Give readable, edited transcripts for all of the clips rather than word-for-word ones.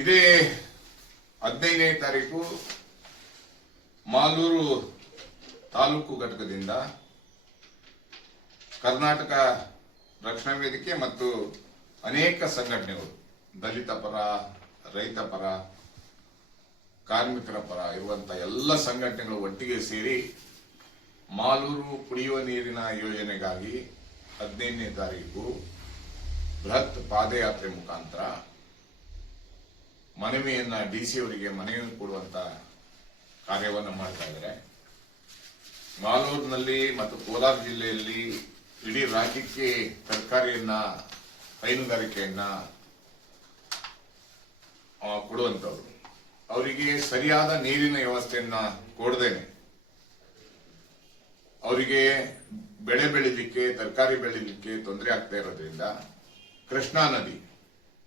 ಇದೇ 15ನೇ ತಾರೀಕು ಮಾಲೂರು ತಾಲೂಕು ಘಟಕದಿಂದ ಕರ್ನಾಟಕ ರಕ್ಷಣಾ ವೇದಿಕೆ ಮತ್ತು ಅನೇಕ ಸಂಘಟನೆಗಳು ದಲಿತ ಪರ, ರೈತ ಪರ, ಕಾರ್ಮಿಕರ ಪರ ಇರುವಂತಹ ಎಲ್ಲ ಸಂಘಟನೆಗಳು ಒಟ್ಟಿಗೆ ಸೇರಿ ಮಾಲೂರು ಕುಡಿಯುವ ನೀರಿನ ಯೋಜನೆಗಾಗಿ 15ನೇ ತಾರೀಕು ಬೃಹತ್ ಪಾದಯಾತ್ರೆ ಮುಖಾಂತರ ಮನವಿಯನ್ನ ಡಿಸಿ ಅವರಿಗೆ ಮನವಿ ಕೊಡುವಂತ ಕಾರ್ಯವನ್ನು ಮಾಡ್ತಾ ಇದ್ದಾರೆ. ಮಾಲೂರಿನಲ್ಲಿ ಮತ್ತು ಕೋಲಾರ ಜಿಲ್ಲೆಯಲ್ಲಿ ಇಡೀ ರಾಜ್ಯಕ್ಕೆ ತರಕಾರಿಯನ್ನ, ಹೈನುಗಾರಿಕೆಯನ್ನ ಕೊಡುವಂತವ್ರು, ಅವರಿಗೆ ಸರಿಯಾದ ನೀರಿನ ವ್ಯವಸ್ಥೆಯನ್ನ ಕೊಡದೇನೆ ಅವರಿಗೆ ಬೆಳೆ ಬೆಳಿಲಿಕ್ಕೆ, ತರಕಾರಿ ಬೆಳಿಲಿಕ್ಕೆ ತೊಂದರೆ ಆಗ್ತಾ ಇರೋದ್ರಿಂದ ಕೃಷ್ಣಾ ನದಿ,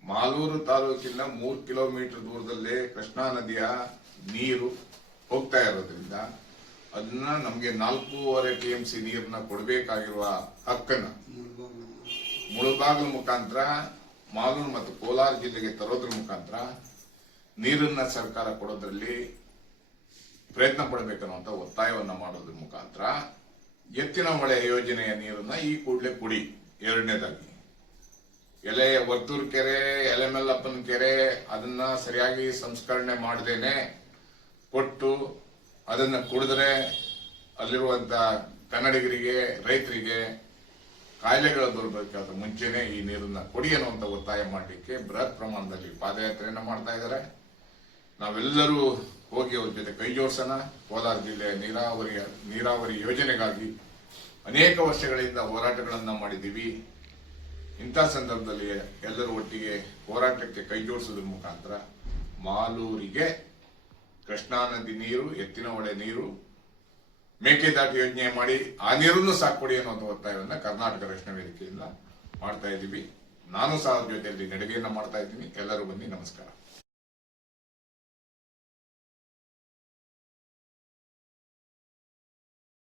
ಮಾಲೂರು ತಾಲೂಕಿನ 3 ಕಿಲೋಮೀಟರ್ ದೂರದಲ್ಲೇ ಕೃಷ್ಣಾ ನದಿಯ ನೀರು ಹೋಗ್ತಾ ಇರೋದ್ರಿಂದ ಅದನ್ನ ನಮಗೆ 4.5 TMC ನೀರನ್ನ ಕೊಡಬೇಕಾಗಿರುವ ಹಕ್ಕನ್ನ ಮುಳುಬಾಗಿಲು ಮುಖಾಂತರ ಮಾಲೂರು ಮತ್ತು ಕೋಲಾರ ಜಿಲ್ಲೆಗೆ ತರೋದ್ರ ಮುಖಾಂತರ ನೀರನ್ನ ಸರ್ಕಾರ ಕೊಡೋದ್ರಲ್ಲಿ ಪ್ರಯತ್ನ ಪಡಬೇಕನ್ನುವಂತ ಒತ್ತಾಯವನ್ನ ಮಾಡೋದ್ರ ಮುಖಾಂತರ ಎತ್ತಿನ ಹೊಳೆ ಯೋಜನೆಯ ನೀರನ್ನ ಈ ಕೂಡಲೇ ಕುಡಿ. ಎರಡನೇದಾಗಿ ವರ್ತೂರು ಕೆರೆ, ಎಲೆಮೆಲ್ಲಪ್ಪನ ಕೆರೆ ಅದನ್ನ ಸರಿಯಾಗಿ ಸಂಸ್ಕರಣೆ ಮಾಡದೇನೆ ಕೊಟ್ಟು ಅದನ್ನ ಕುಡಿದ್ರೆ ಅಲ್ಲಿರುವಂತ ಕನ್ನಡಿಗರಿಗೆ, ರೈತರಿಗೆ ಕಾಯಿಲೆಗಳು ಬರಬೇಕಾದ ಮುಂಚೆನೆ ಈ ನೀರನ್ನ ಕೊಡಿ ಅನ್ನುವಂತ ಒತ್ತಾಯ ಮಾಡಲಿಕ್ಕೆ ಬೃಹತ್ ಪ್ರಮಾಣದಲ್ಲಿ ಪಾದಯಾತ್ರೆಯನ್ನ ಮಾಡ್ತಾ ಇದ್ದಾರೆ. ನಾವೆಲ್ಲರೂ ಹೋಗಿ ಅವ್ರ ಜೊತೆ ಕೈ ಜೋಡಿಸೋಣ. ಕೋಲಾರ ಜಿಲ್ಲೆಯ ನೀರಾವರಿ ಯೋಜನೆಗಾಗಿ ಅನೇಕ ವರ್ಷಗಳಿಂದ ಹೋರಾಟಗಳನ್ನ ಮಾಡಿದ್ದೀವಿ. ಇಂಥ ಸಂದರ್ಭದಲ್ಲಿ ಎಲ್ಲರೂ ಒಟ್ಟಿಗೆ ಹೋರಾಟಕ್ಕೆ ಕೈ ಜೋಡಿಸೋದ್ರ ಮುಖಾಂತರ ಮಾಲೂರಿಗೆ ಕೃಷ್ಣಾ ನದಿ ನೀರು, ಎತ್ತಿನ ಹೊಳೆ ನೀರು, ಮೇಕೆದಾಟು ಯೋಜನೆ ಮಾಡಿ ಆ ನೀರನ್ನು ಸಾಕೊಡಿ ಅನ್ನುವಂಥ ಒತ್ತಾಯವನ್ನ ಕರ್ನಾಟಕ ರಕ್ಷಣಾ ವೇದಿಕೆಯಿಂದ ಮಾಡ್ತಾ ಇದ್ದೀವಿ. ನಾನು ಸಹ ಜೊತೆಯಲ್ಲಿ ನಡಿಗೆಯನ್ನ ಮಾಡ್ತಾ ಇದ್ದೀನಿ. ಎಲ್ಲರೂ ಬನ್ನಿ. ನಮಸ್ಕಾರ.